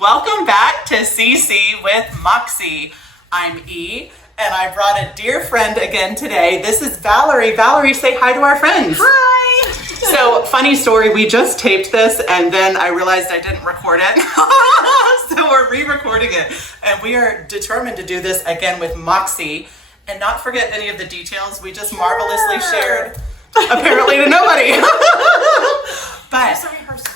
Welcome back to CC with Moxie. I'm E, and I brought a dear friend again today. This is Valerie. Valerie, say hi to our friends. Hi! So, funny story, we just taped this, and then I realized I didn't record it. So we're re-recording it, and we are determined to do this again with Moxie, and not forget any of the details we just marvelously shared, apparently to nobody. But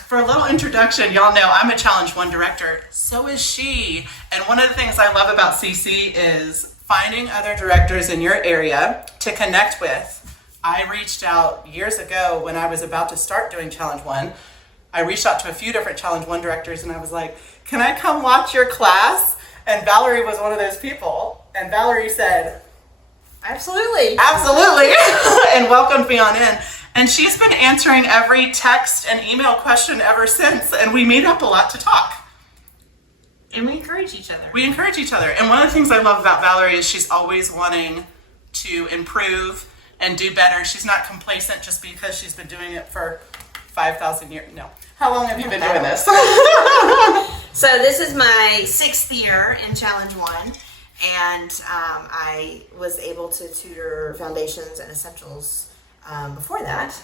for a little introduction, y'all know I'm a Challenge 1 director. So is she. And one of the things I love about CC is finding other directors in your area to connect with. I reached out years ago when I was about to start doing Challenge 1. I reached out to a few different Challenge 1 directors and I was like, can I come watch your class? And Valerie was one of those people. And Valerie said, Absolutely. And welcomed me on in. And she's been answering every text and email question ever since, and we meet up a lot to talk. And we encourage each other. And one of the things I love about Valerie is she's always wanting to improve and do better. She's not complacent just because she's been doing it for 5,000 years. No. How long have you been doing this? So this is my 6th year in Challenge 1. And I was able to tutor foundations and essentials before that.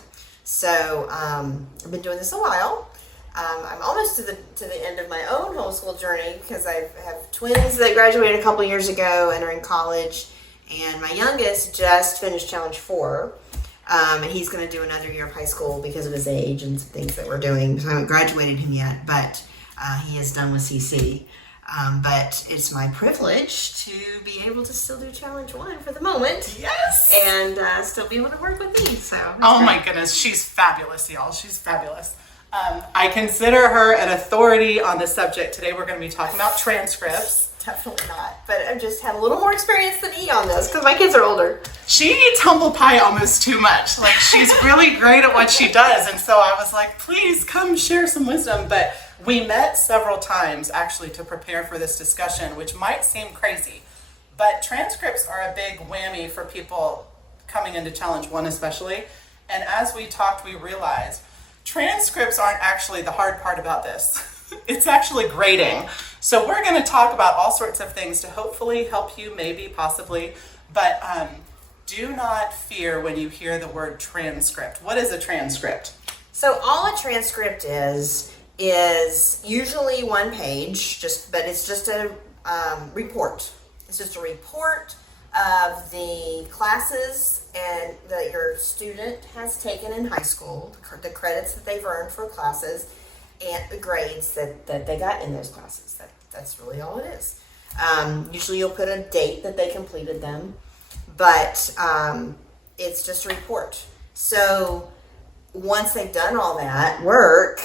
So I've been doing this a while. I'm almost to the end of my own homeschool journey because I have twins that graduated a couple years ago and are in college. And my youngest just finished Challenge 4. And he's going to do another year of high school because of his age and some things that we're doing. So I haven't graduated him yet, but he is done with CC. But it's my privilege to be able to still do Challenge 1 for the moment. Yes! And still be able to work with me. So oh my goodness, she's fabulous, y'all. She's fabulous. I consider her an authority on the subject. Today we're going to be talking about transcripts. Definitely not. But I've just had a little more experience than E on this because my kids are older. She eats humble pie almost too much. Like, she's really great at what she does. And so I was like, please come share some wisdom. But we met several times actually to prepare for this discussion, which might seem crazy. But transcripts are a big whammy for people coming into Challenge 1 especially. And as we talked, we realized transcripts aren't actually the hard part about this. It's actually grading. So we're going to talk about all sorts of things to hopefully help you, maybe, possibly. But do not fear when you hear the word transcript. What is a transcript? So all a transcript is usually one page, but it's just a report. It's just a report of the classes and that your student has taken in high school, the credits that they've earned for classes, and the grades that they got in those classes. That's really all it is. Usually you'll put a date that they completed them, but it's just a report. So once they've done all that work,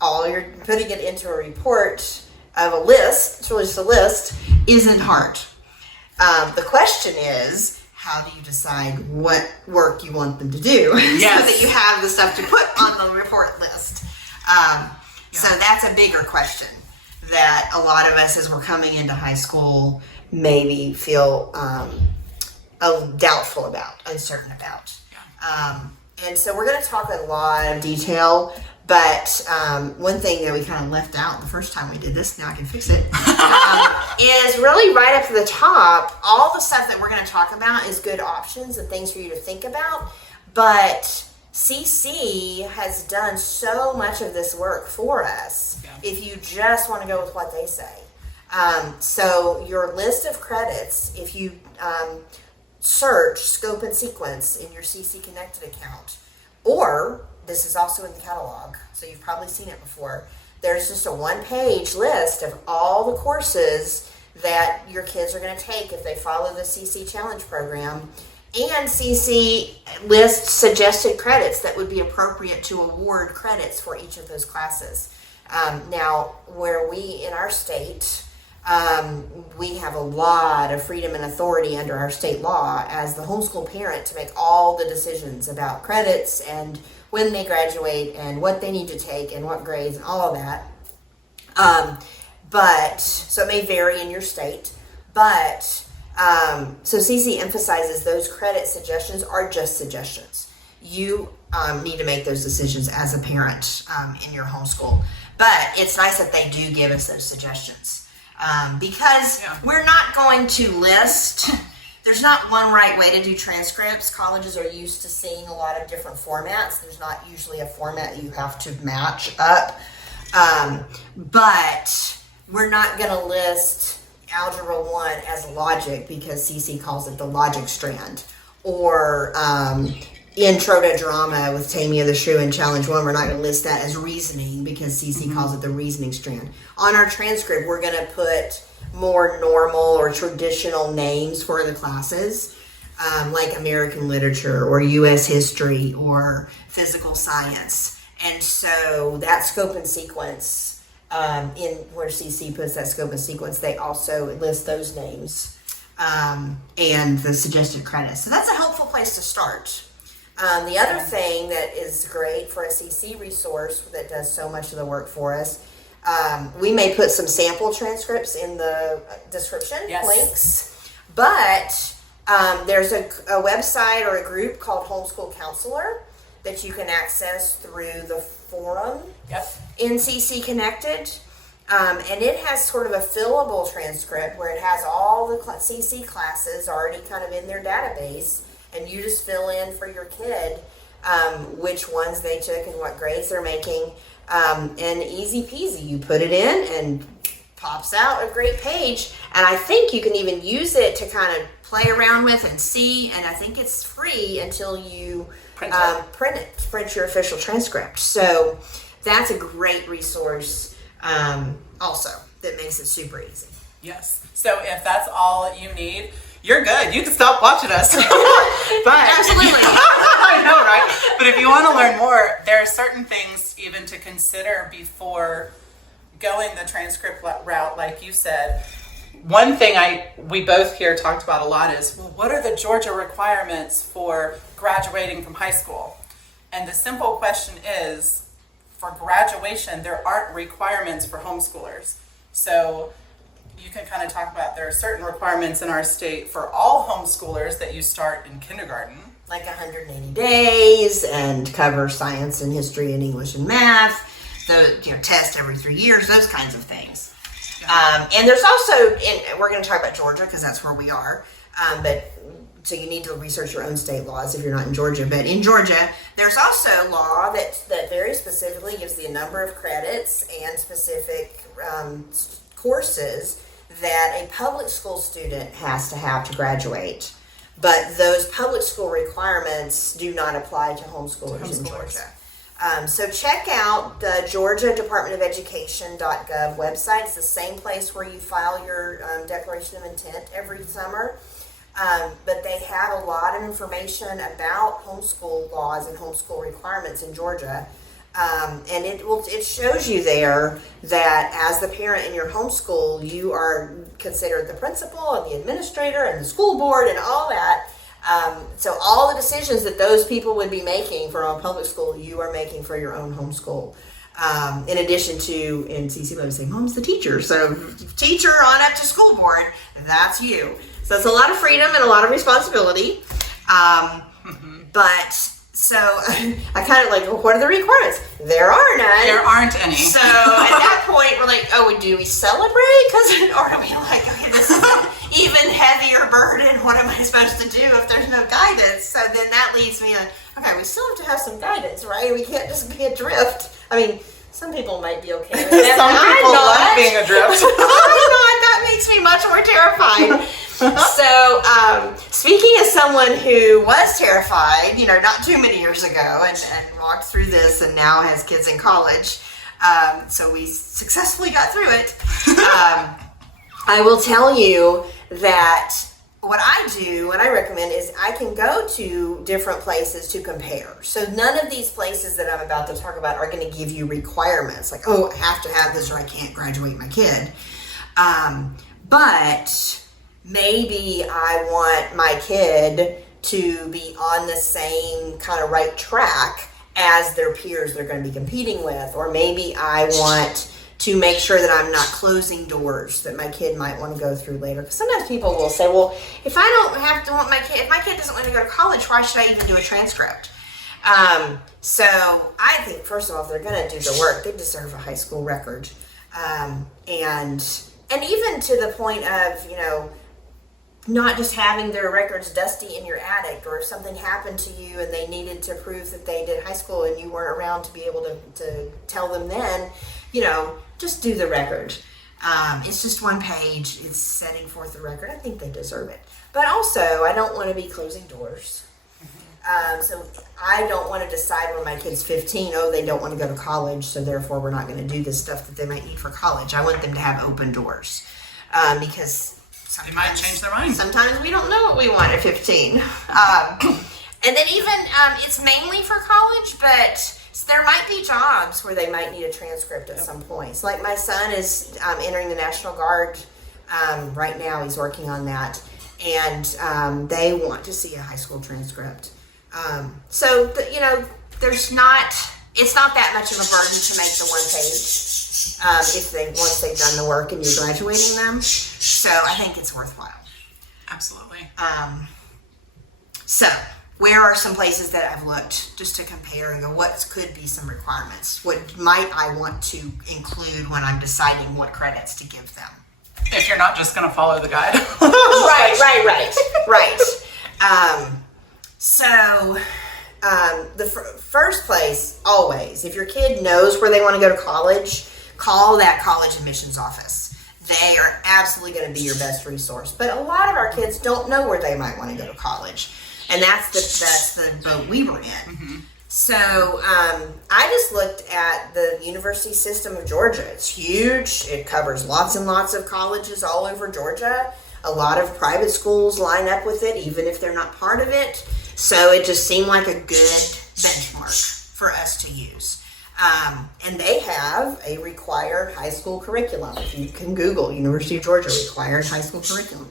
all you're putting it into a report of a list, it's really just a list, isn't hard. The question is, how do you decide what work you want them to do yes. so that you have the stuff to put on the report list? So that's a bigger question that a lot of us as we're coming into high school maybe feel doubtful about, uncertain about. And so we're going to talk a lot of detail, but one thing that we kind of left out the first time we did this, now I can fix it, is really right up to the top, all the stuff that we're going to talk about is good options and things for you to think about, but CC has done so much of this work for us if you just want to go with what they say. So your list of credits, if you search scope and sequence in your CC Connected account, or this is also in the catalog, so you've probably seen it before, there's just a one-page list of all the courses that your kids are going to take if they follow the CC Challenge program. And CC lists suggested credits that would be appropriate to award credits for each of those classes. Now, where we in our state, we have a lot of freedom and authority under our state law as the homeschool parent to make all the decisions about credits and when they graduate and what they need to take and what grades and all of that. So it may vary in your state, but so CC emphasizes those credit suggestions are just suggestions. You need to make those decisions as a parent in your homeschool. But it's nice that they do give us those suggestions. Because we're not going to list, there's not one right way to do transcripts. Colleges are used to seeing a lot of different formats. There's not usually a format you have to match up. But we're not going to list Algebra 1 as logic because CC calls it the logic strand. Or Intro to Drama with Tamia the Shrew in Challenge 1, we're not going to list that as reasoning because CC calls it the reasoning strand. On our transcript, we're going to put more normal or traditional names for the classes, like American literature or U.S. history or physical science. And so that scope and sequence, in where CC puts that scope and sequence, they also list those names and the suggested credits. So that's a helpful place to start. The other thing that is great for a CC resource that does so much of the work for us, we may put some sample transcripts in the description, links, but there's a website or a group called Homeschool Counselor that you can access through the forum in CC Connected. And it has sort of a fillable transcript where it has all the CC classes already kind of in their database. And you just fill in for your kid which ones they took and what grades they're making. And easy peasy, you put it in and pops out a great page. And I think you can even use it to kind of play around with and see. And I think it's free until you print your official transcript. So that's a great resource also that makes it super easy. Yes. So if that's all you need, you're good. You can stop watching us. But absolutely. I know, right? But if you want to learn more, there are certain things even to consider before going the transcript route, like you said. One thing we both here talked about a lot is, well, what are the Georgia requirements for graduating from high school? And the simple question is, for graduation, there aren't requirements for homeschoolers. So you can kind of talk about, there are certain requirements in our state for all homeschoolers that you start in kindergarten. Like 180 days and cover science and history and English and math, test every 3 years, those kinds of things. Yeah. And there's also, we're going to talk about Georgia because that's where we are, so you need to research your own state laws if you're not in Georgia. But in Georgia, there's also law that very specifically gives the number of credits and specific courses that a public school student has to have to graduate. But those public school requirements do not apply to homeschoolers in Georgia. So check out the Georgia Department of Education.gov website. It's the same place where you file your Declaration of Intent every summer. But they have a lot of information about homeschool laws and homeschool requirements in Georgia. And it shows you there that as the parent in your homeschool, you are considered the principal and the administrator and the school board and all that. So all the decisions that those people would be making for a public school, you are making for your own homeschool. In addition to, in CC Love saying, mom's the teacher. So teacher on up to school board, that's you. So it's a lot of freedom and a lot of responsibility. But so I kind of like, well, what are the requirements? There are none. There aren't any. So at that point, we're like, oh, do we celebrate? Or are we like, okay, this is an even heavier burden. What am I supposed to do if there's no guidance? So then that leads me okay, we still have to have some guidance, right? We can't just be adrift. I mean, some people might be okay with that. Some people love being adrift. I'm not. That makes me much more terrified. So, speaking as someone who was terrified, not too many years ago and walked through this and now has kids in college, so we successfully got through it, I will tell you that what I recommend is I can go to different places to compare. So none of these places that I'm about to talk about are going to give you requirements like, oh, I have to have this or I can't graduate my kid. But maybe I want my kid to be on the same kind of right track as their peers they're going to be competing with. Or maybe I want to make sure that I'm not closing doors that my kid might want to go through later. Because sometimes people will say, well, if my kid doesn't want to go to college, why should I even do a transcript? So I think, first of all, if they're going to do the work, they deserve a high school record. And even to the point of, not just having their records dusty in your attic, or if something happened to you and they needed to prove that they did high school and you weren't around to be able to tell them then, just do the record. It's just one page. It's setting forth the record. I think they deserve it. But also, I don't want to be closing doors. So I don't want to decide when my kid's 15, they don't want to go to college, so therefore we're not going to do this stuff that they might need for college. I want them to have open doors, because they might change their mind. Sometimes we don't know what we want at 15. And then even, it's mainly for college, but there might be jobs where they might need a transcript at some point. So like my son is entering the National Guard right now. He's working on that. And they want to see a high school transcript. It's not that much of a burden to make the one page once they've done the work and you're graduating them. So I think it's worthwhile. Absolutely. So where are some places that I've looked just to compare and go, what could be some requirements? What might I want to include when I'm deciding what credits to give them? If you're not just going to follow the guide. Right. The first place, always, if your kid knows where they want to go to college, call that college admissions office. They are absolutely going to be your best resource. But a lot of our kids don't know where they might want to go to college. And that's the boat we were in. Mm-hmm. So I just looked at the university system of Georgia. It's huge. It covers lots and lots of colleges all over Georgia. A lot of private schools line up with it, even if they're not part of it. So it just seemed like a good benchmark for us to use. And they have a required high school curriculum. If you can Google University of Georgia required high school curriculum.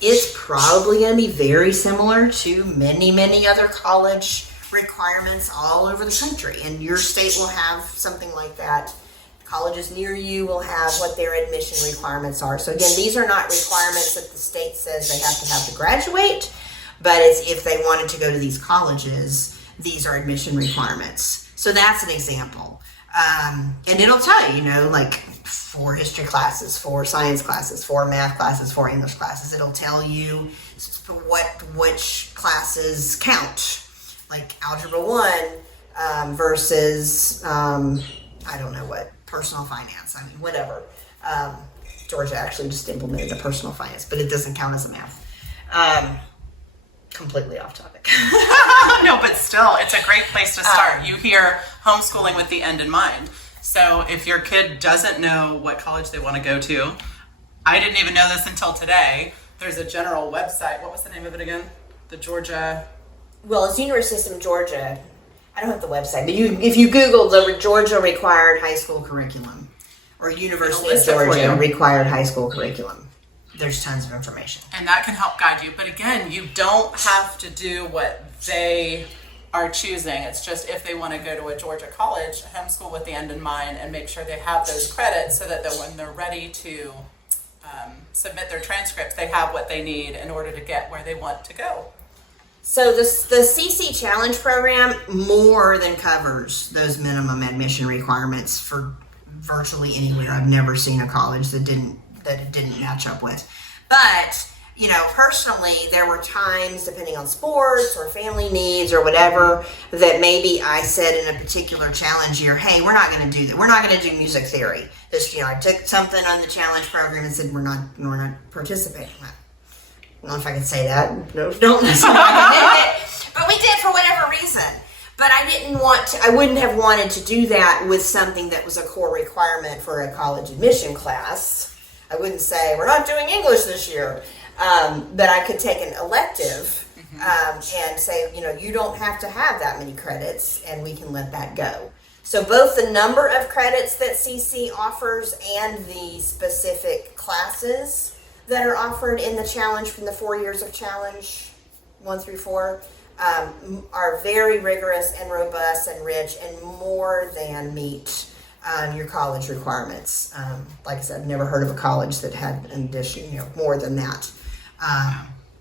It's probably going to be very similar to many, many other college requirements all over the country, and your state will have something like that. Colleges near you will have what their admission requirements are. So again, these are not requirements that the state says they have to graduate, but it's if they wanted to go to these colleges, these are admission requirements. So that's an example. And it'll tell you, like 4 history classes, 4 science classes, 4 math classes, 4 English classes. It'll tell you which classes count. Like Algebra 1 versus, I don't know what, personal finance. Whatever. Georgia actually just implemented the personal finance, but it doesn't count as a math. Completely off topic. No, but still, it's a great place to start. You hear homeschooling with the end in mind. So if your kid doesn't know what college they want to go to, I didn't even know this until today. There's a general website. What was the name of it again? The Georgia... Well, it's University System Georgia. I don't have the website, but if you Google the Georgia required high school curriculum or University of Georgia required high school curriculum, there's tons of information. And that can help guide you. But again, you don't have to do what they are choosing. It's just if they want to go to a Georgia college, homeschool with the end in mind and make sure they have those credits so that when they're ready to submit their transcripts, they have what they need in order to get where they want to go. So the CC Challenge program more than covers those minimum admission requirements for virtually anywhere. I've never seen a college that it didn't match up with. But, personally, there were times, depending on sports or family needs or whatever, that maybe I said in a particular challenge year, hey, we're not going to do that. We're not going to do music theory. I took something on the challenge program and said we're not participating. I don't know if I can say that. No, don't listen. But we did for whatever reason. But I wouldn't have wanted to do that with something that was a core requirement for a college admission class. I wouldn't say, we're not doing English this year. But I could take an elective and say, you don't have to have that many credits, and we can let that go. So both the number of credits that CC offers and the specific classes that are offered in the challenge from the 4 years of challenge, 1 through 4, are very rigorous and robust and rich and more than meet your college requirements. Like I said, I've never heard of a college that had an addition, more than that.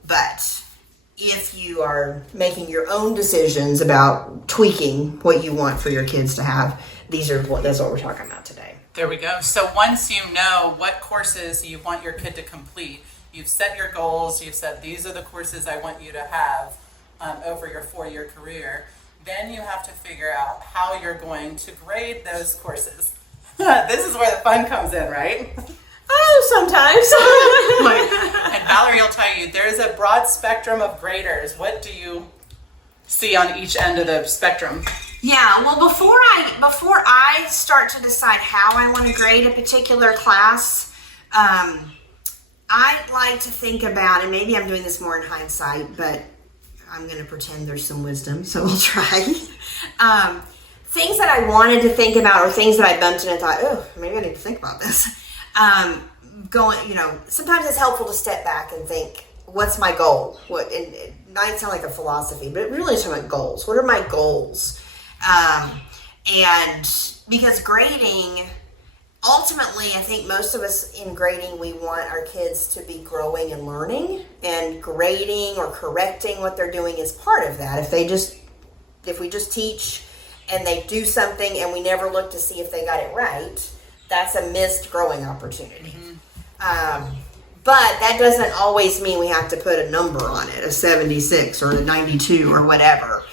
But if you are making your own decisions about tweaking what you want for your kids to have, that's what we're talking about today. There we go. So once you know what courses you want your kid to complete, you've set your goals, you've said these are the courses I want you to have over your 4-year career, then you have to figure out how you're going to grade those courses. This is where the fun comes in, right? Oh, sometimes. And Valerie will tell you, there's a broad spectrum of graders. What do you see on each end of the spectrum? Yeah, well, before I start to decide how I want to grade a particular class, I'd like to think about, and maybe I'm doing this more in hindsight, but I'm going to pretend there's some wisdom, so we'll try. Things that I wanted to think about, or things that I bumped in and thought, oh, maybe I need to think about this. Sometimes it's helpful to step back and think, what's my goal? And it might sound like a philosophy, but it really is about goals. What are my goals? And because grading, ultimately, I think most of us in grading, we want our kids to be growing and learning, and grading or correcting what they're doing is part of that. If we just teach and they do something and we never look to see if they got it right, that's a missed growing opportunity. But that doesn't always mean we have to put a number on it, a 76 or a 92 or whatever.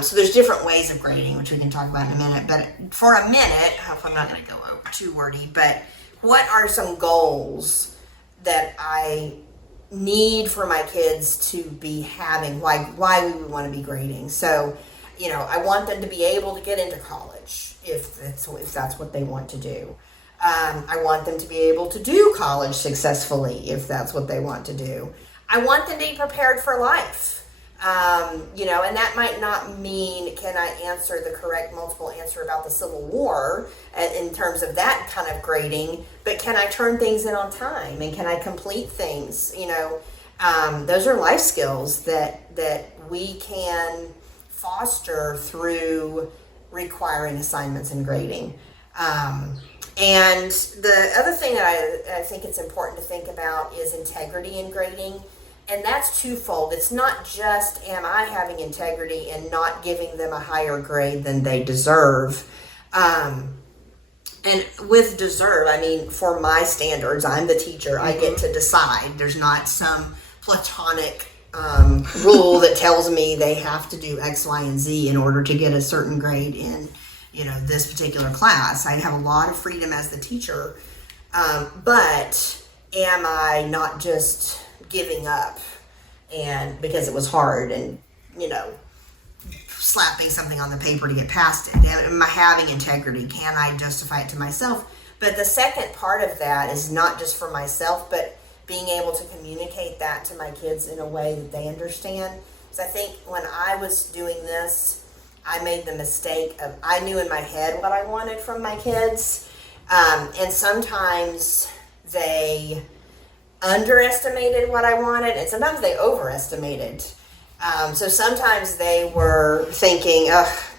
So there's different ways of grading, which we can talk about in a minute. But for a minute, I'm not going to go over too wordy, but what are some goals that I need for my kids to be having? Why we would want to be grading? So, I want them to be able to get into college if that's what they want to do. I want them to be able to do college successfully if that's what they want to do. I want them to be prepared for life. And that might not mean can I answer the correct multiple answer about the Civil War in terms of that kind of grading, but can I turn things in on time and can I complete things? Those are life skills that we can foster through requiring assignments and grading. And the other thing that I think it's important to think about is integrity in grading. And that's twofold. It's not just am I having integrity and not giving them a higher grade than they deserve. And with deserve, I mean, for my standards, I'm the teacher. I get to decide. There's not some platonic rule that tells me they have to do X, Y, and Z in order to get a certain grade in this particular class. I have a lot of freedom as the teacher, but am I not just giving up and because it was hard and slapping something on the paper to get past it? Am I having integrity? Can I justify it to myself? But the second part of that is not just for myself, but being able to communicate that to my kids in a way that they understand. Because I think when I was doing this, I made the mistake of, I knew in my head what I wanted from my kids. And sometimes they underestimated what I wanted, and sometimes they overestimated. So sometimes they were thinking,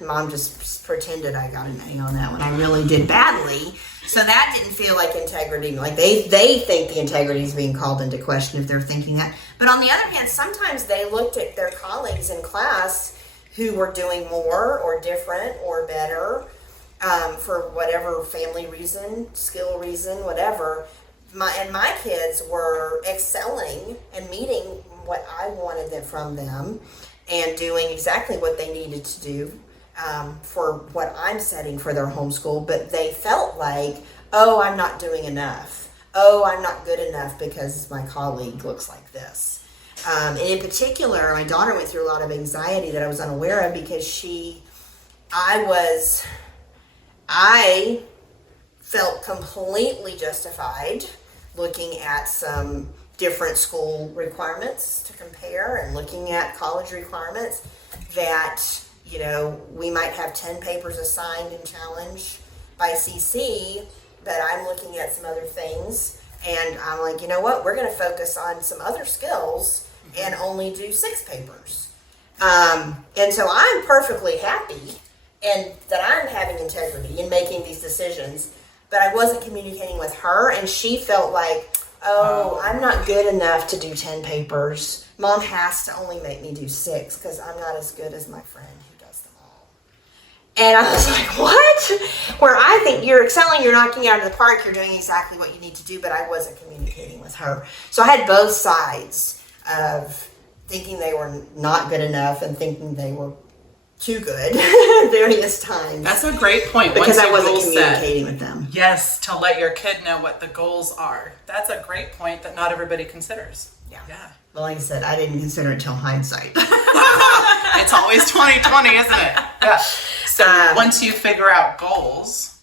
Mom just pretended I got an A on that one. I really did badly. So that didn't feel like integrity. Like they think the integrity is being called into question if they're thinking that. But on the other hand, sometimes they looked at their colleagues in class who were doing more or different or better for whatever family reason, skill reason, whatever. My kids were excelling and meeting what I wanted from them and doing exactly what they needed to do for what I'm setting for their homeschool. But they felt like, oh, I'm not doing enough. Oh, I'm not good enough because my colleague looks like this. And in particular, my daughter went through a lot of anxiety that I was unaware of because I felt completely justified looking at some different school requirements to compare and looking at college requirements that, we might have 10 papers assigned and challenged by CC, but I'm looking at some other things and I'm like, you know what, we're going to focus on some other skills and only do 6 papers. And so I'm perfectly happy and that I'm having integrity in making these decisions, but I wasn't communicating with her, and she felt like, oh, I'm not good enough to do 10 papers Mom has to only make me do 6 because I'm not as good as my friend who does them all. And I was like, what? Where I think you're excelling, you're knocking it out of the park, you're doing exactly what you need to do, but I wasn't communicating with her. So I had both sides of thinking they were not good enough and thinking they were too good at various times. That's a great point. Because Once I you wasn't goal communicating set, with them. yes, to let your kid know what the goals are. That's a great point that not everybody considers. Yeah. Well, like I said, I didn't consider it till hindsight. It's always 2020, isn't it? Yeah. So once you figure out goals,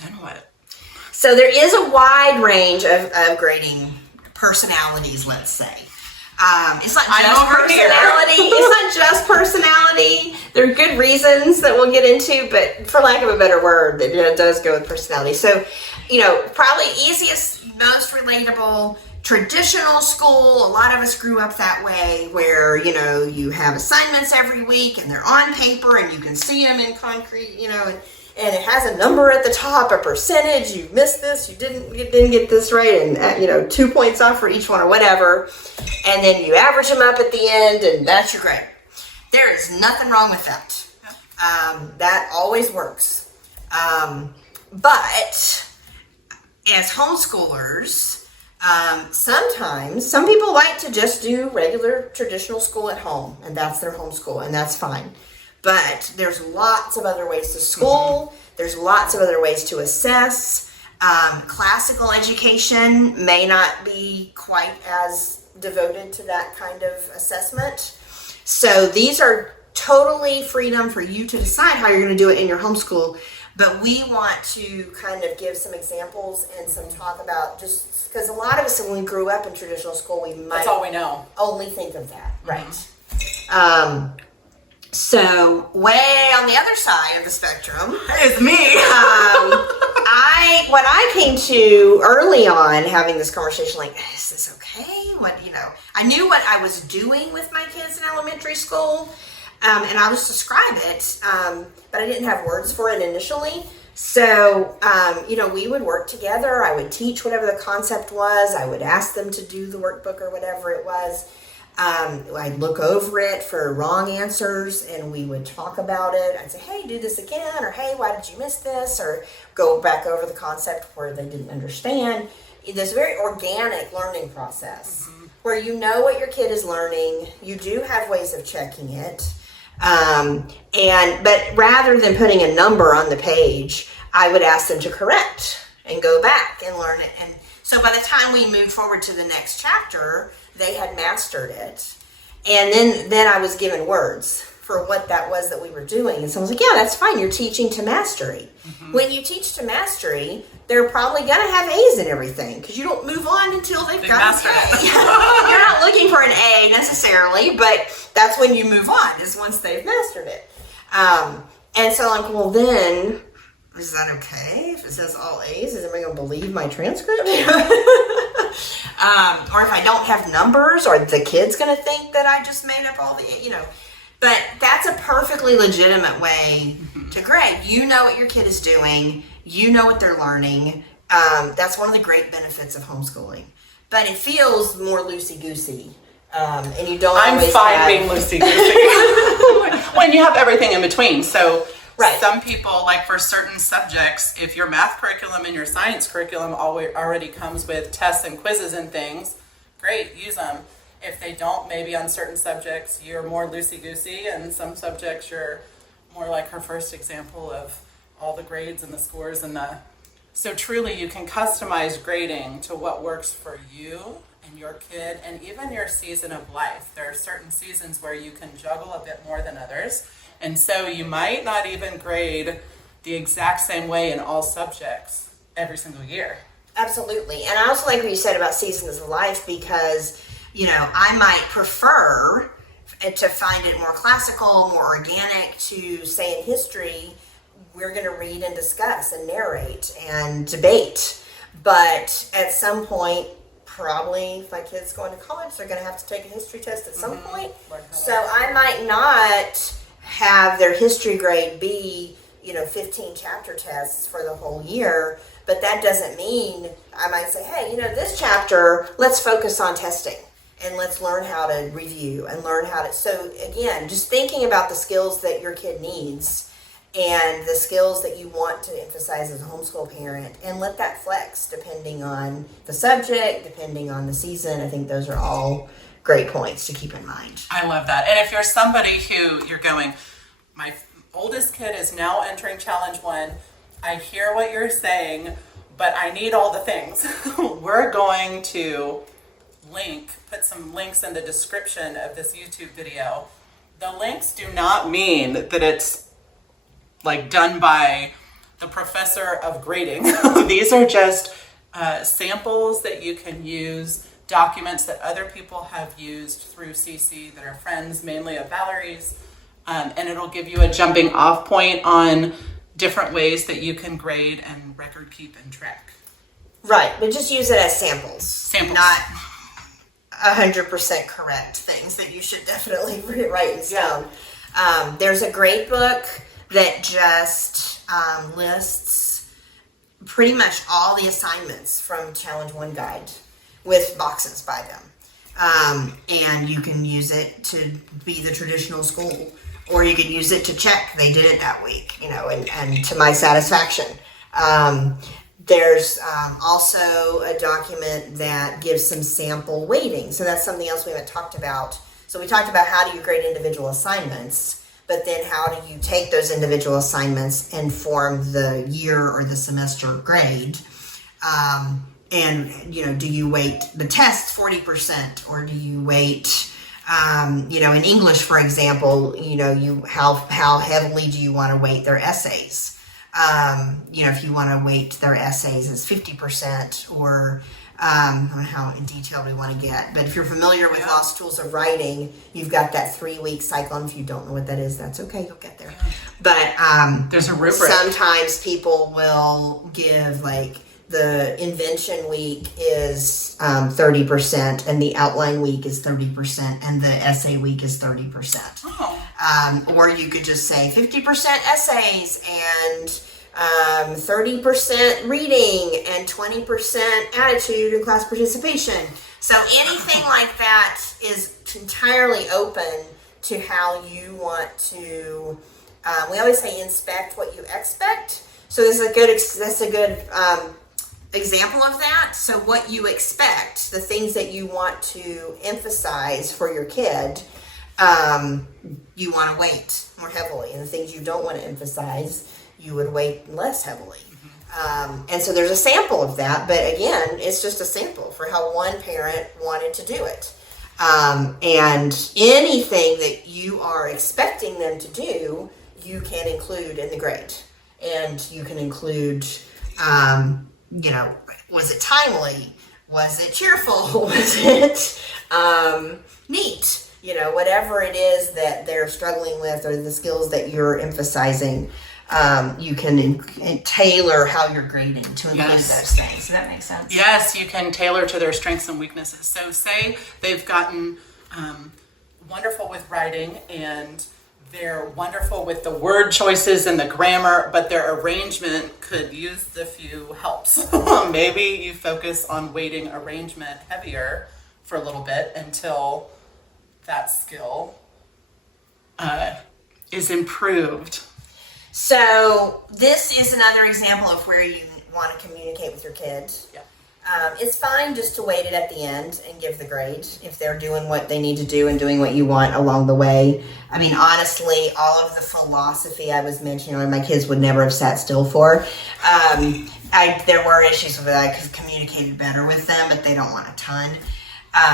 then what? So there is a wide range of grading personalities, let's say. It's not just personality. It's not just personality. There are good reasons that we'll get into, but for lack of a better word, it does go with personality. So, probably easiest, most relatable, traditional school. A lot of us grew up that way where, you have assignments every week and they're on paper and you can see them in concrete, and it has a number at the top, a percentage. You missed this, you didn't get this right, and 2 points off for each one or whatever. And then you average them up at the end, and that's your grade. There is nothing wrong with that. That always works. But as homeschoolers, sometimes some people like to just do regular traditional school at home, and that's their homeschool, and that's fine. But there's lots of other ways to school. There's lots of other ways to assess. Classical education may not be quite as devoted to that kind of assessment. So these are totally freedom for you to decide how you're going to do it in your homeschool. But we want to kind of give some examples and some talk about, just because a lot of us, when we grew up in traditional school, we might that's all we know. Only think of that, right? So way on the other side of the spectrum is me. What I came to early on having this conversation, like, is this okay? I knew what I was doing with my kids in elementary school, and I'll just describe it, but I didn't have words for it initially. So, we would work together. I would teach whatever the concept was. I would ask them to do the workbook or whatever it was. I'd look over it for wrong answers and we would talk about it. I'd say, hey, do this again, or hey, why did you miss this? Or go back over the concept where they didn't understand. This very organic learning process where you know what your kid is learning. You do have ways of checking it. But rather than putting a number on the page, I would ask them to correct and go back and learn it. And so by the time we moved forward to the next chapter, they had mastered it. And then I was given words for what that was that we were doing. And so I was like, yeah, that's fine. You're teaching to mastery. When you teach to mastery, they're probably going to have A's in everything because you don't move on until they've got an A. You're not looking for an A necessarily, but that's when you move on, is once they've mastered it. And so I'm like, well, then, is that okay if it says all A's? Is everybody going to believe my transcript? Or if I don't have numbers, or the kid's going to think that I just made up all the, But that's a perfectly legitimate way to grade. You know what your kid is doing. You know what they're learning. That's one of the great benefits of homeschooling. But it feels more loosey-goosey. And you don't I'm always fine being loosey-goosey. When you have everything in between. So right. Some people, like for certain subjects, if your math curriculum and your science curriculum already comes with tests and quizzes and things, great, use them. If they don't, maybe on certain subjects you're more loosey-goosey, and some subjects you're more like her first example of all the grades and the scores and the... So truly you can customize grading to what works for you and your kid and even your season of life. There are certain seasons where you can juggle a bit more than others. And so you might not even grade the exact same way in all subjects every single year. Absolutely. And I also like what you said about seasons of life because, I might prefer to find it more classical, more organic to say in history, we're going to read and discuss and narrate and debate. But at some point, probably if my kid's going to college, they're going to have to take a history test at some point. So I might not have their history grade be, 15 chapter tests for the whole year. But that doesn't mean I might say, hey, this chapter, let's focus on testing and let's learn how to review and learn how to. So again, just thinking about the skills that your kid needs and the skills that you want to emphasize as a homeschool parent, and let that flex depending on the subject, depending on the season. I think those are all great points to keep in mind. I love that. And if you're somebody who you're going, my oldest kid is now entering challenge 1. I hear what you're saying, but I need all the things. We're going to put some links in the description of this YouTube video. The links do not mean that it's like done by the professor of grading. These are just samples that you can use, documents that other people have used through CC that are friends mainly of Valerie's, and it'll give you a jumping off point on different ways that you can grade and record keep and track. Right, but just use it as samples. Not 100% correct things that you should definitely write in stone. There's a great book that just lists pretty much all the assignments from Challenge 1 guide with boxes by them. And you can use it to be the traditional school, or you could use it to check they did it that week, and to my satisfaction. There's also a document that gives some sample weighting. So that's something else we haven't talked about. So we talked about how do you grade individual assignments, but then how do you take those individual assignments and form the year or the semester grade? And, do you weight the tests 40%, or do you weight, in English, for example, how heavily do you want to weight their essays? If you want to weight their essays as 50%, or I don't know how in detail we want to get. But if you're familiar with Lost Tools of Writing, you've got that 3-week cycle. And if you don't know what that is, that's okay. You'll get there. But there's a rubric. Sometimes people will give, like, the invention week is 30%, and the outline week is 30%, and the essay week is 30%. Oh. Or you could just say 50% essays and 30% reading and 20% attitude and class participation. So anything like that is entirely open to how you want to. We always say inspect what you expect. So that's a good example of that. So what you expect, the things that you want to emphasize for your kid, you want to weight more heavily, and the things you don't want to emphasize, you would weight less heavily. And so there's a sample of that, but again, it's just a sample for how one parent wanted to do it. And anything that you are expecting them to do, you can include in the grade. And you can include, was it timely? Was it cheerful? Was it neat? Whatever it is that they're struggling with, or the skills that you're emphasizing, you can tailor how you're grading to include those things. Does that make sense? Yes, you can tailor to their strengths and weaknesses. So say they've gotten wonderful with writing, and they're wonderful with the word choices and the grammar, but their arrangement could use the few helps. Maybe you focus on weighting arrangement heavier for a little bit until that skill is improved. So this is another example of where you want to communicate with your kids. Yeah. It's fine just to weight it at the end and give the grade if they're doing what they need to do and doing what you want along the way. I mean, honestly, all of the philosophy I was mentioning, my kids would never have sat still for. There were issues with it. I could have communicated better with them, but they don't want a ton.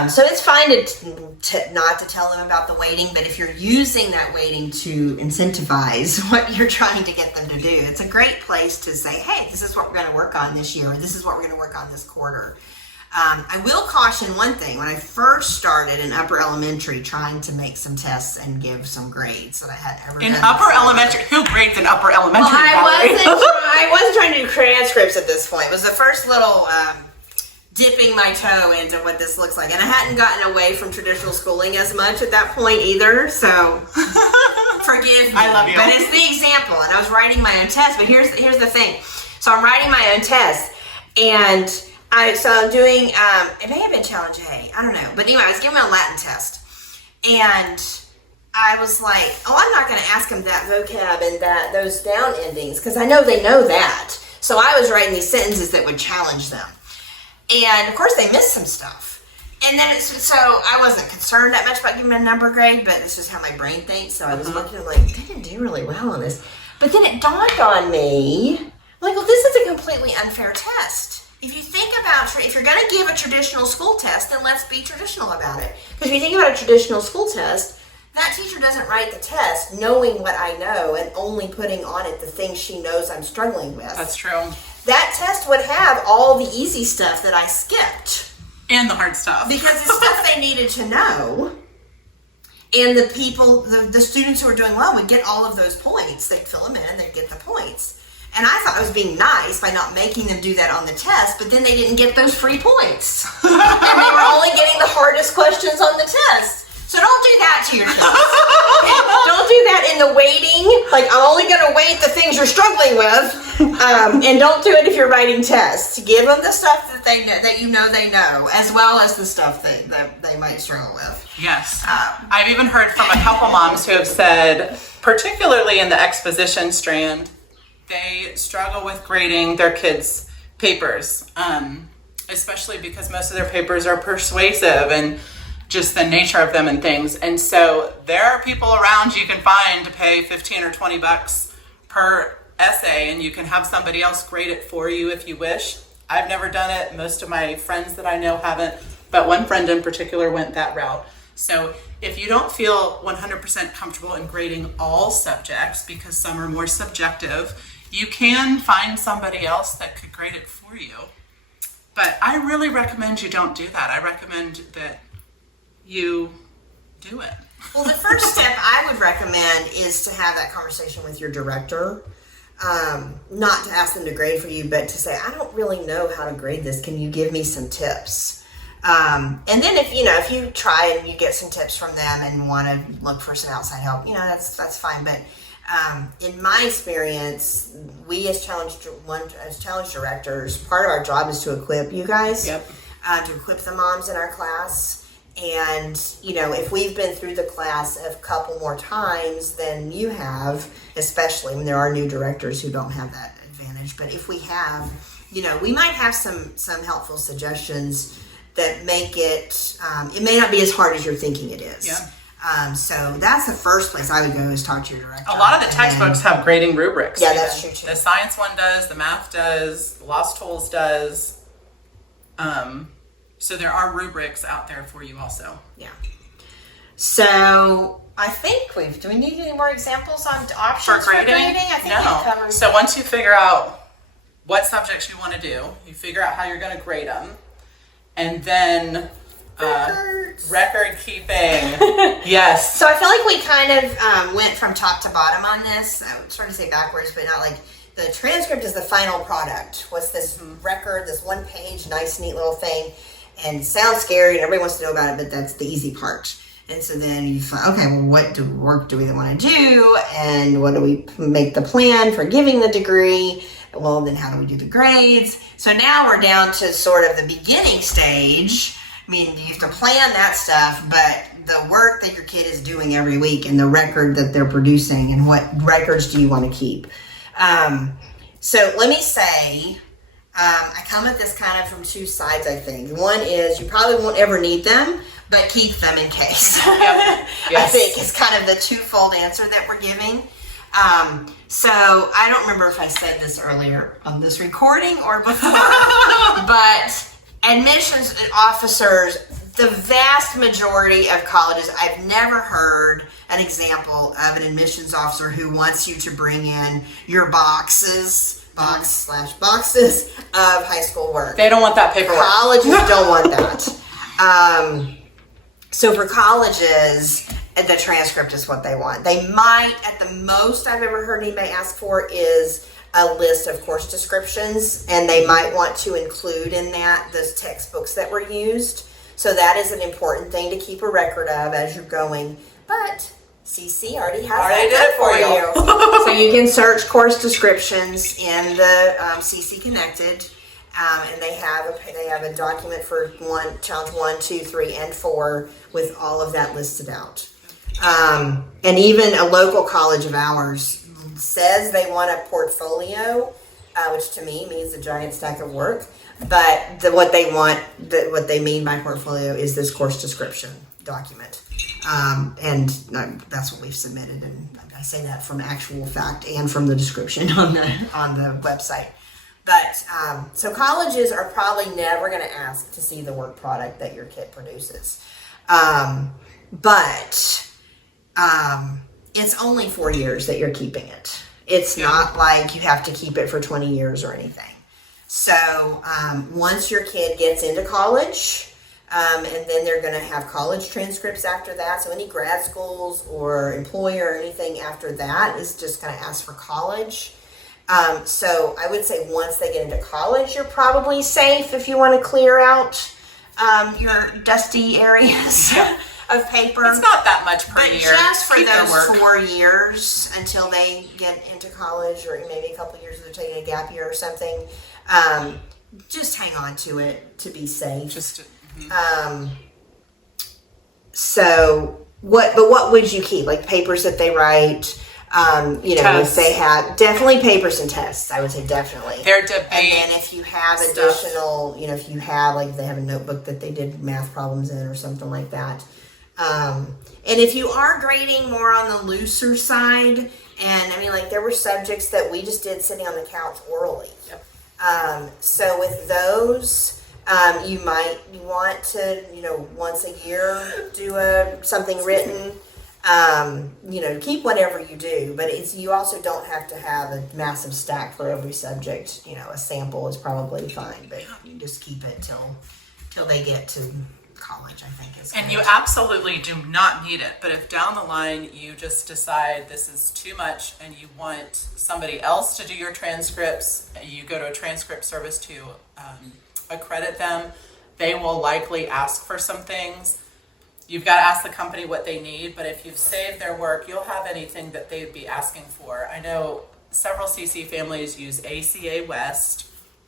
So it's fine to not to tell them about the weighting, but if you're using that weighting to incentivize what you're trying to get them to do, it's a great place to say, hey, this is what we're going to work on this year, or this is what we're going to work on this quarter. I will caution one thing. When I first started in upper elementary trying to make some tests and give some grades that I had ever in done upper before. elementary, who grades in upper elementary? I wasn't trying to do transcripts at this point. It was the first little dipping my toe into what this looks like. And I hadn't gotten away from traditional schooling as much at that point either, so forgive me. I love you. But it's the example, and I was writing my own test, but here's the thing. So I'm writing my own test, and So I'm doing, it may have been challenge A, I don't know. But anyway, I was giving a Latin test. And I was like, oh, I'm not going to ask them that vocab and those down endings, because I know they know that. So I was writing these sentences that would challenge them. And of course they missed some stuff. And then so I wasn't concerned that much about giving them a number grade, but this is how my brain thinks. So I was looking at them like, they didn't do really well on this. But then it dawned on me, like, well, this is a completely unfair test. If you think about, if you're going to give a traditional school test, then let's be traditional about it. Because if you think about a traditional school test, that teacher doesn't write the test knowing what I know and only putting on it the things she knows I'm struggling with. That's true. That test would have all the easy stuff that I skipped. And the hard stuff. Because it's stuff they needed to know. And the people, the students who were doing well would get all of those points. They'd fill them in, they'd get the points. And I thought I was being nice by not making them do that on the test, but then they didn't get those free points. And they were only getting the hardest questions on the test. So don't do that to your children. Don't do that in the waiting. Like, I'm only going to weight the things you're struggling with. And don't do it if you're writing tests. Give them the stuff that they know, that you know they know, as well as the stuff that they might struggle with. Yes. I've even heard from a couple moms who have said, particularly in the exposition strand, they struggle with grading their kids' papers, especially because most of their papers are persuasive and just the nature of them and things. And so there are people around you can find to pay 15 or 20 bucks per essay, and you can have somebody else grade it for you if you wish. I've never done it. Most of my friends that I know haven't, but one friend in particular went that route. So if you don't feel 100% comfortable in grading all subjects, because some are more subjective, you can find somebody else that could grade it for you. But I really recommend you don't do that. I recommend that you do it. Well, the first step I would recommend is to have that conversation with your director. Not to ask them to grade for you, but to say, I don't really know how to grade this. Can you give me some tips? And then if you try and you get some tips from them and want to look for some outside help, that's fine. But in my experience, we as challenge directors, part of our job is to equip you guys, to equip the moms in our class. And, if we've been through the class a couple more times than you have, especially when there are new directors who don't have that advantage. But if we have, we might have some helpful suggestions that make it, it may not be as hard as you're thinking it is. Yeah. So that's the first place I would go, is talk to your director. A lot of the textbooks have grading rubrics. Yeah, that's true too. The science one does, the math does, the Lost Tools does. So there are rubrics out there for you also. Yeah. So I think do we need any more examples on options for grading? I think we've covered. So once you figure out what subjects you want to do, you figure out how you're going to grade them, and then record keeping. Yes. So I feel like we kind of went from top to bottom on this. I would sort of say backwards, but not like the transcript is the final product. What's this record, this one page, nice, neat little thing. And it sounds scary and everybody wants to know about it, but that's the easy part. And so then you find, okay, well, what work do we want to do? And what do we make the plan for giving the degree? Well, then how do we do the grades? So now we're down to sort of the beginning stage. I mean, you have to plan that stuff, but the work that your kid is doing every week and the record that they're producing, and what records do you want to keep? So let me say, I come at this kind of from two sides, I think. One is you probably won't ever need them, but keep them in case. Yep. Yes. I think is kind of the twofold answer that we're giving. So I don't remember if I said this earlier on this recording or before, but admissions officers, the vast majority of colleges, I've never heard an example of an admissions officer who wants you to bring in your boxes of high school work. They don't want that paperwork. Colleges don't want that. So for colleges, the transcript is what they want. They might, at the most I've ever heard anybody ask for is a list of course descriptions, and they might want to include in that those textbooks that were used. So that is an important thing to keep a record of as you're going. But CC already has that for you. So you can search course descriptions in the CC Connected. and they have a document for challenge 1, 2, 3, and 4 with all of that listed out. And even a local college of ours says they want a portfolio, which to me means a giant stack of work. But what they mean by portfolio is this course description document. And that's what we've submitted, and I say that from actual fact and from the description on the website. But so colleges are probably never going to ask to see the work product that your kid produces, but it's only 4 years that you're keeping it. It's not like you have to keep it for 20 years or anything. So once your kid gets into college. And then they're going to have college transcripts after that. So any grad schools or employer or anything after that is just going to ask for college. So I would say once they get into college, you're probably safe if you want to clear out your dusty areas of paper. It's not that much per year. Just for those 4 years until they get into college, or maybe a couple of years if they're taking a gap year or something, just hang on to it to be safe. So what would you keep? Like papers that they write, tests. If they have, definitely papers and tests, I would say definitely. Their debate. And then if you have additional, if you have, like they have a notebook that they did math problems in or something like that. And if you are grading more on the looser side, and like there were subjects that we just did sitting on the couch orally. Yep. So with those, you might want to, once a year do something written. Keep whatever you do, but you also don't have to have a massive stack for every subject. A sample is probably fine, but you just keep it till they get to college, I think is. And you absolutely do not need it, but if down the line you just decide this is too much and you want somebody else to do your transcripts, you go to a transcript service to accredit them, they will likely ask for some things. You've got to ask the company what they need, but if you've saved their work, you'll have anything that they'd be asking for. I know several CC families use ACA West,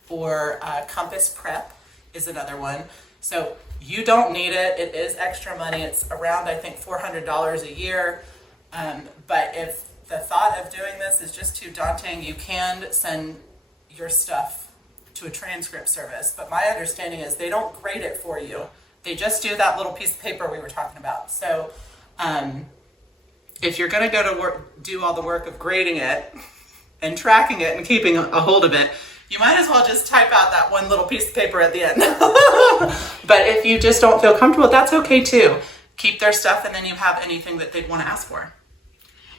or Compass Prep is another one. So you don't need it. It is extra money. It's around, I think, $400 a year. But if the thought of doing this is just too daunting, you can send your stuff to a transcript service. But my understanding is they don't grade it for you. They just do that little piece of paper we were talking about. So if you're going to go to work, do all the work of grading it and tracking it and keeping a hold of it, you might as well just type out that one little piece of paper at the end. But if you just don't feel comfortable, that's okay too. Keep their stuff, and then you have anything that they'd want to ask for.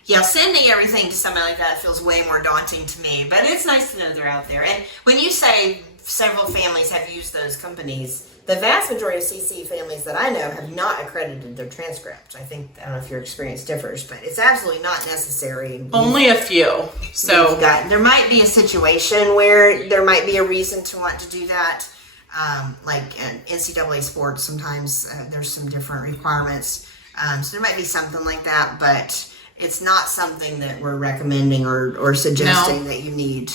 Yeah, sending everything to somebody like that feels way more daunting to me, but it's nice to know they're out there. And when you say several families have used those companies, the vast majority of CC families that I know have not accredited their transcript. I don't know if your experience differs, but it's absolutely not necessary. Only a few. So there might be a situation where there might be a reason to want to do that. Like in NCAA sports, sometimes there's some different requirements. So there might be something like that, but it's not something that we're recommending or suggesting that you need.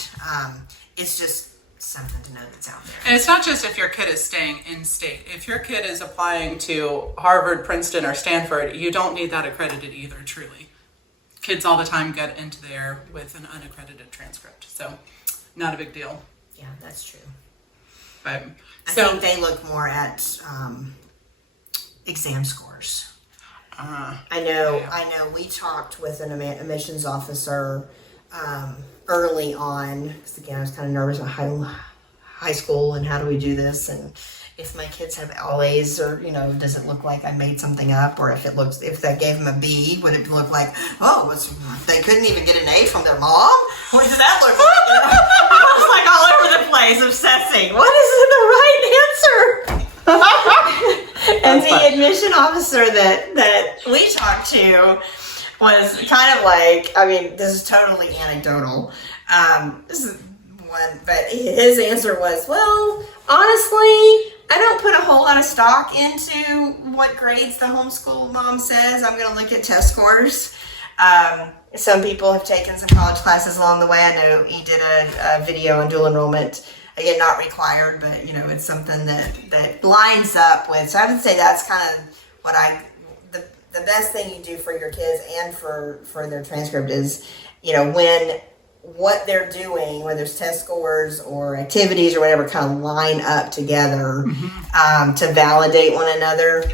It's just something to know that's out there. And it's not just if your kid is staying in state. If your kid is applying to Harvard, Princeton, or Stanford, you don't need that accredited either, truly. Kids all the time get into there with an unaccredited transcript. So not a big deal. Yeah, that's true. But I think they look more at exam scores. I know we talked with an admissions officer early on, because again I was kind of nervous about high school and how do we do this, and if my kids have all A's, or does it look like I made something up, or if they gave them a B, would it look like they couldn't even get an A from their mom? What does that look like? I was like all over the place obsessing. What is the right answer? And the admission officer that we talked to was kind of like, this is totally anecdotal. This is one, but his answer was, well, honestly, I don't put a whole lot of stock into what grades the homeschool mom says. I'm going to look at test scores. Some people have taken some college classes along the way. I know he did a video on dual enrollment again, not required, but it's something that lines up with. So I would say that's kind of what the best thing you do for your kids and for their transcript is, when what they're doing, whether it's test scores or activities or whatever, kind of line up together to validate one another.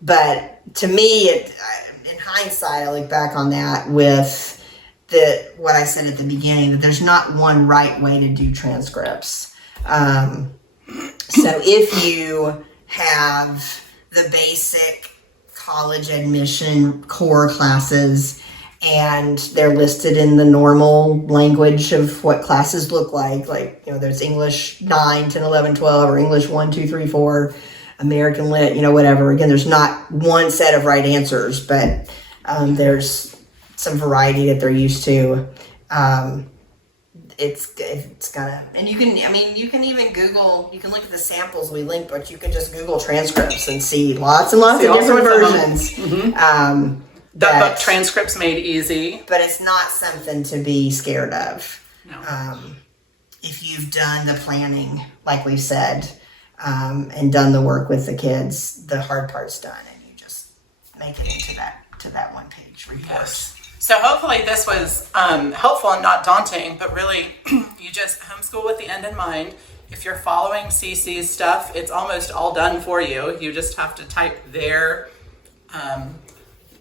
But to me, in hindsight, I look back on that with what I said at the beginning, that there's not one right way to do transcripts. So if you have the basic college admission core classes and they're listed in the normal language of what classes look like there's English 9, 10, 11, 12, or English 1, 2, 3, 4, American Lit, whatever. Again, there's not one set of right answers, but there's some variety that they're used to. It's gonna, and you can even Google, you can look at the samples we linked, but you can just Google transcripts and see lots and lots of different versions. But transcripts made easy. But it's not something to be scared of. No. If you've done the planning, like we said, and done the work with the kids, the hard part's done, and you just make it into that one page report. Yes. So hopefully this was helpful and not daunting, but really you just homeschool with the end in mind. If you're following CC's stuff, it's almost all done for you. You just have to type their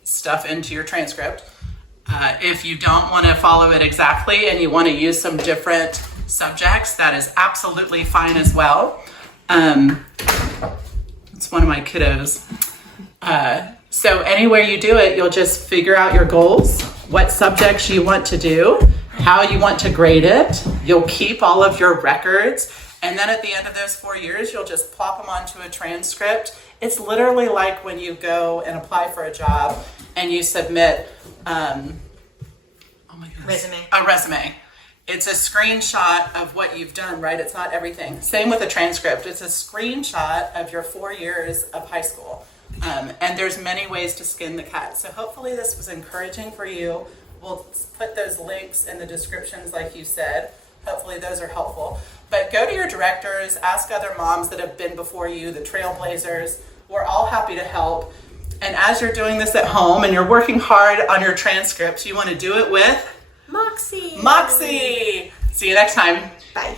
stuff into your transcript. If you don't want to follow it exactly and you want to use some different subjects, that is absolutely fine as well. It's one of my kiddos. So anywhere you do it, you'll just figure out your goals, what subjects you want to do, how you want to grade it. You'll keep all of your records. And then at the end of those 4 years, you'll just plop them onto a transcript. It's literally like when you go and apply for a job and you submit a resume. It's a screenshot of what you've done, right? It's not everything. Same with a transcript. It's a screenshot of your 4 years of high school. And there's many ways to skin the cat. So hopefully this was encouraging for you. We'll put those links in the descriptions like you said. Hopefully those are helpful. But go to your directors, ask other moms that have been before you, the trailblazers. We're all happy to help. And as you're doing this at home and you're working hard on your transcripts, you want to do it with Moxie. See you next time. Bye.